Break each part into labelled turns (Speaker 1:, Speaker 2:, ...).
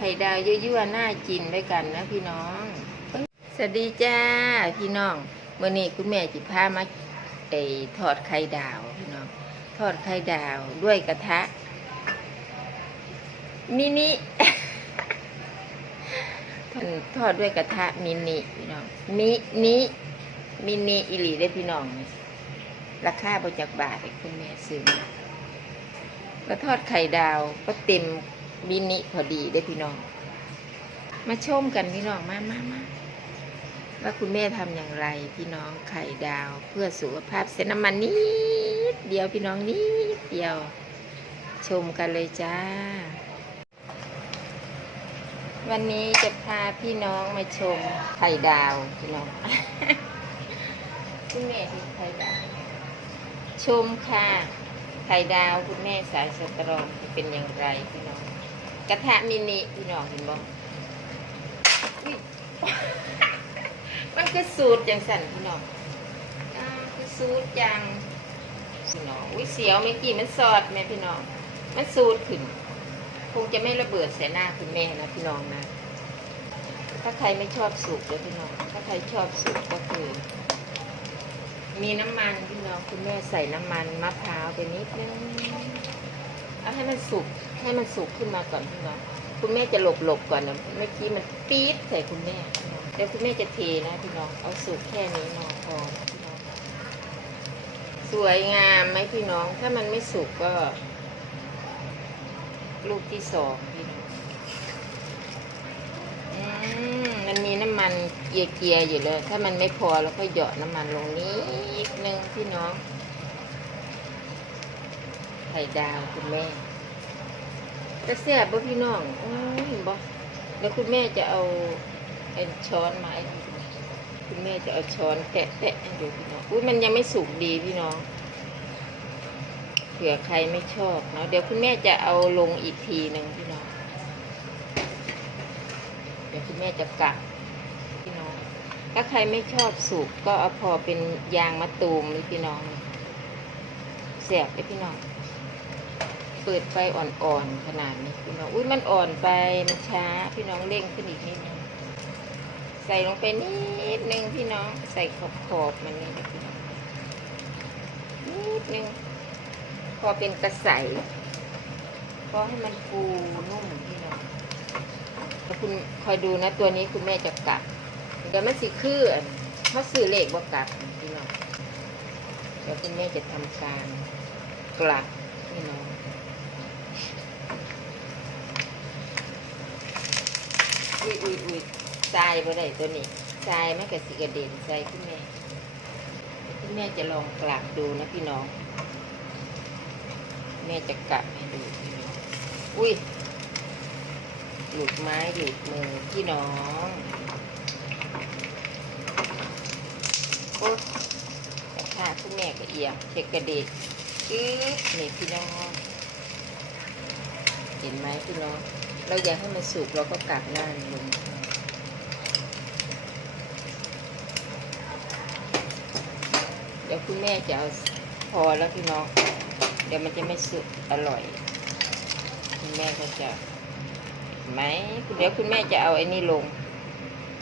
Speaker 1: ข่ดาวยั่วๆน่ากินด้วยกันนะพี่น้อง สวัสดีจ้าพี่น้องเมื่อนี้คุณแม่จิพามาไอทอดไข่ดาวพี่น้อง ทอดไข่ดาวด้วยกระทะ มินิทอดด้วยกระทะมินิพี่น้อง มินิมินิอิลีได้พี่น้อง ราคาบจากบาทเองคุณแม่ซื้อมาก็ทอดไข่ดาวก็เต็ม มินิพอดีได้พี่น้อง มาชมกันพี่น้องมามามาว่าคุณแม่ทำอย่างไรพี่น้องไข่ดาวเพื่อสุขภาพเส้นน้ำมันนิดเดียวพี่น้องนิดเดียว ชมกันเลยจ้า วันนี้จะพาพี่น้องมาชมไข่ดาวพี่น้องคุณแม่ที่ไข่ดาว ชมค่ะไข่ดาวคุณแม่สายสตรองจะเป็นอย่างไรพี่น้อง กระทะมินิพี่น้องเห็นบ่อุ๊ยมันคือสูตรจังสันพี่น้องอ่าคือสูตรจังพี่น้องอุ้ยเสียวไม่กี่มันสอดแม่พี่น้อง มันสูตรขึ้น คงจะไม่ระเบิดใส่หน้าคุณแม่นะพี่น้องนะ ถ้าใครไม่ชอบสุกเลยพี่น้อง ถ้าใครชอบสุกก็คือ มีน้ำมันพี่น้องคุณแม่ใส่น้ำมันมะพร้าวไปนิดนึง เอาให้มันสุก ให้มันสุกขึ้นมาก่อนพี่น้องคุณแม่จะหลบหลบๆก่อนนะเมื่อกี้มันปี๊ดใส่คุณแม่พี่น้องเดี๋ยวคุณแม่จะเทนะพี่น้องเอาสุกแค่นี้นอพอพี่น้องสวยงามไหมพี่น้อง ถ้ามันไม่สุกก็ ลูกที่สองพี่น้องอืมมันมีน้ำมันเกียเกียๆอยู่เลย ถ้ามันไม่พอเราก็เหยาะน้ำมันลงนิดนึงพี่น้องไข่ดาวคุณแม่ จะแซ่บบ่พี่น้องอ้ยบ่แล้วคุณแม่จะเอาไอ้ช้อนมาให้ดูคุณแม่จะเอาช้อนแตะแตะๆให้ดูพี่น้องอุ้ยมันยังไม่สุกดีพี่น้องเผื่อใครไม่ชอบเนาะเดี๋ยวคุณแม่จะเอาลงอีกทีหนึ่งพี่น้องเดี๋ยวคุณแม่จะกักพี่น้อง ถ้าใครไม่ชอบสุกก็เอาพอเป็นยางมะตูมนี่พี่น้องแสบเลยพี่น้อง เปิดไฟอ่อนๆขนาดนี้พี่น้องอุ้ยมันอ่อนไปมันช้า พี่น้องเร่งขึ้นอีกนิดนึงใส่ลงไปนิดนึงพี่น้องใส่ขอบขอบๆมันนี่นะพี่น้องนิดนึงพอเป็นกระใสพอให้มันฟูนุ่มพี่น้องแล้วคุณคอยดูนะตัวนี้คุณแม่จะกัดเดี๋ยวมันสิคืออันเขาซื้อเลขบ่กัดพี่น้องเดี๋ยวคุณแม่จะทำการกลับพี่น้องอุ้ยอุ้ยอุ้ย ทรายบ่ได้ตัวนี้ทรายมันก็สิกระเด็นใส่คุณแม่เดี๋ยวคุณแม่จะลองกลับดูนะพี่น้อง แม่จะกลับให้ดูพี่น้องอุ้ยหลุดไม้หลุดมือพี่น้องโอ๊ยแต่ถ้าคุณแม่ก็เอียงเช็คกระเด็ดอื้อนี่พี่น้องเห็นไหมพี่น้อง เราอยากให้มันสุกเราก็กลับหน้าลง ดี๋ยวคุณแม่จะเอาพอแล้วพี่น้อง เดี๋ยวมันจะไม่สุกอร่อย คุณแม่ก็จะไหมเดี๋ยวคุณแม่จะเอาไอ้นี่ลง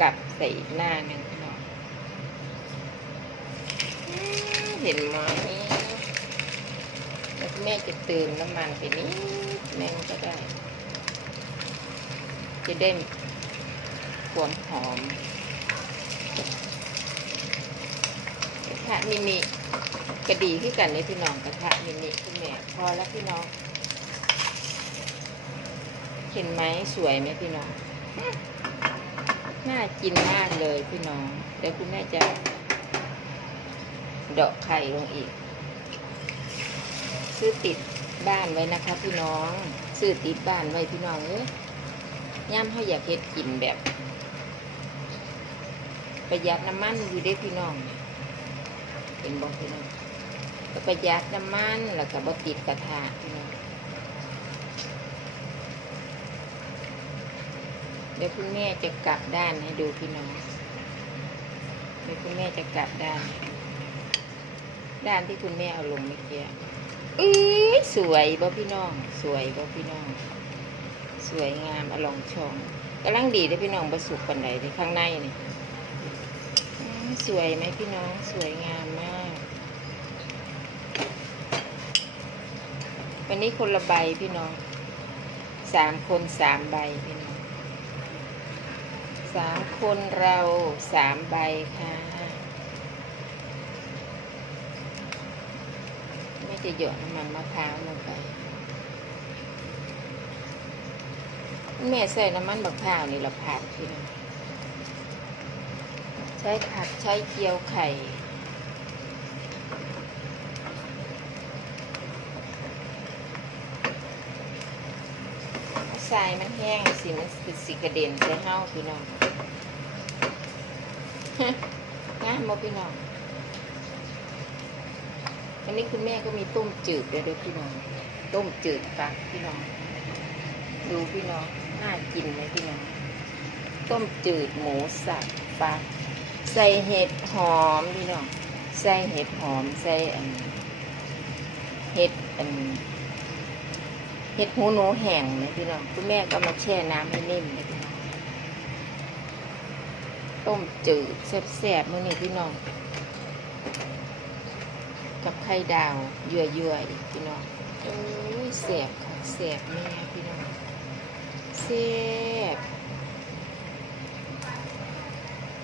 Speaker 1: กลับใส่อีกหน้าหนึ่งพี่น้องเห็นไหมแล้วคุณแม่จะเติมน้ำมันไปนิดนึงก็ได้ จะได้ความหอม ทะมินิกระดีที่กันในพี่น้องกระทะมินิคุณแม่พอแล้วพี่น้อง เห็นไหมสวยไหมพี่น้อง น่ากินมากเลยพี่น้อง เดี๋ยวคุณแม่จะเดาะไข่ลงอีก ซื้อติดบ้านไว้นะคะพี่น้อง ซื้อติดบ้านไว้พี่น้องเอ้ยย่ำเขาอยากเฮ็ดกินแบบ ประหยัดน้ำมันอยู่ได้พี่น้อง เห็นบอกพี่น้องก็ประหยัดน้ำมันแล้วก็บ่ติดกระทะพี่น้องเดี๋ยวคุณแม่จะกลับด้านให้ดูพี่น้องเดี๋ยวคุณแม่จะกลับด้าน ด้านที่คุณแม่เอาลงเมื่อกี้อื้อสวยบ่พี่น้อง สวยบ่พี่น้อง สวยงามอลองชองกำลังดีได้พี่น้องประสุกปันใดเลยข้างในนี่ สวยไหมพี่น้องสวยงามมาก วันนี้คนละใบพี่น้องสามคนสามใบพี่น้องสามคนเราสามใบค่ะ ไม่จะหยดน้ำมันมะพร้าวลงไปแม่ใส่น้ำมันบักพร้าวนี่ละผัดพี่น้อง ช้ผัดใช้เจียวไข่ ทรายมันแห้งสิมันคือสีกระเด็นใส่เห้าพี่น้องงามบ่พี่น้องอันนี้คุณแม่ก็มีต้มจืดด้วยด้วยพี่น้อง ต้มจืดปากพี่น้อง ดูพี่น้อง น่ากินไหมพี่น้อง ต้มจืดหมูสับปลา ใส่เห็ดหอมพี่น้องใส่เห็ดหอมใส่อันเห็ดอันเห็ดหูหนูแห้งนะพี่น้องคุณแม่ก็มาแช่น้ำให้นิ่มนะพี่น้องต้มจืดแซ่บๆมื้อนี้พี่น้องกับไข่ดาวเยื่อยๆพี่น้องโอ้ยแซ่บค่ะแซ่บแม่พี่น้องแซ่บ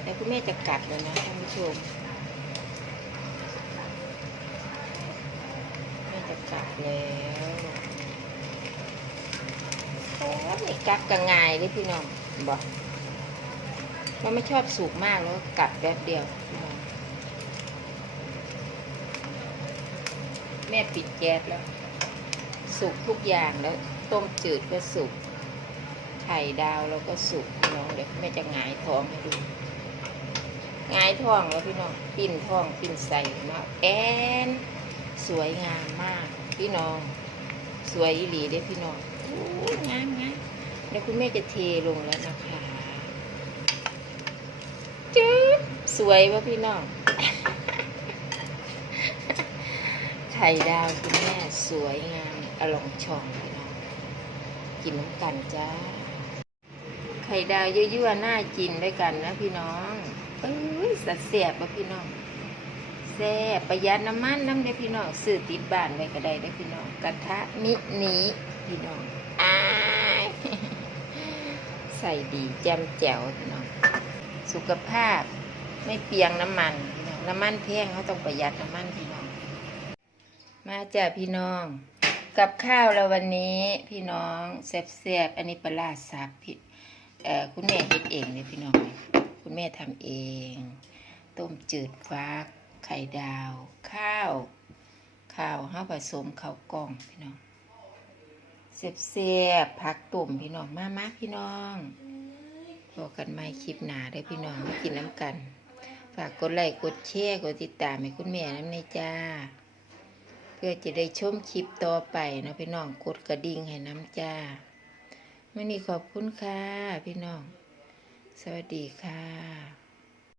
Speaker 1: แล้วคุณแม่จะกัดเลยนะท่านผู้ชมแม่จะกัดแล้วโอ้ยกัดกัง่ายเลยพี่น้องบอกมันไม่ชอบสุกมากแล้วกัดแป๊บเดียว แม่ปิดแก๊สแล้ว สุกทุกอย่างแล้ว ต้มจืดก็สุกไข่ดาวแล้วก็สุกน้องเดี๋ยวแม่จะหงายท้องให้ดู งายท้องแล้วพี่น้องปิ้นท้องปิ้นใส่มาแอนสวยงามมาก พี่น้อง สวยอีหลีเด้พี่น้องโอ้ยงามงามเดี๋ยวคุณแม่จะเทลงแล้วนะคะจืดสวยป่ะพี่น้องไข่ดาวคุณแม่สวยงามอลองช่องพี่น้องกินน้ำกันจ้าไข่ดาวยั่วๆน่ากินด้วยกันนะพี่น้อง เอ้ยสัดเสียบป่พี่น้องแซ่บประหยัดน้ำมันน้ำเด้พี่น้องซื้อติดบ้านไว้ก็ได้เด้พี่น้องกระทะมินิพี่น้องอ้าใส่ดีแจ่มแจ๋วพี่น้องสุขภาพไม่เปียงน้ำมันพี่น้องน้ำมันแพงเขาต้องประหยัดน้ำมันพี่น้อง มาจ้ะพี่น้อง กับข้าวเราวันนี้พี่น้องแซ่บๆอันนี้ปลาร้าสับพี่เออคุณแม่เฮ็ดเองเนี่ยพี่น้อง คุณแม่ทำเอง ต้มจืดฟัก ไข่ดาว ข้าว ข้าวห้าผสมข้าวกล้องพี่น้องเสียบเสียบผักตุ่มพี่น้องมามาพี่น้องพอกันไม่คลิปหนาได้พี่น้องมากินน้ำกัน ฝากกดไลค์กดแชร์กดติดตามให้คุณแม่น้ำในจ้า เพื่อจะได้ชมคลิปต่อไปนะพี่น้องกดกระดิ่งให้น้ำจ้ามื่อนี้ขอบคุณค่ะพี่น้อง สวัสดีค่ะ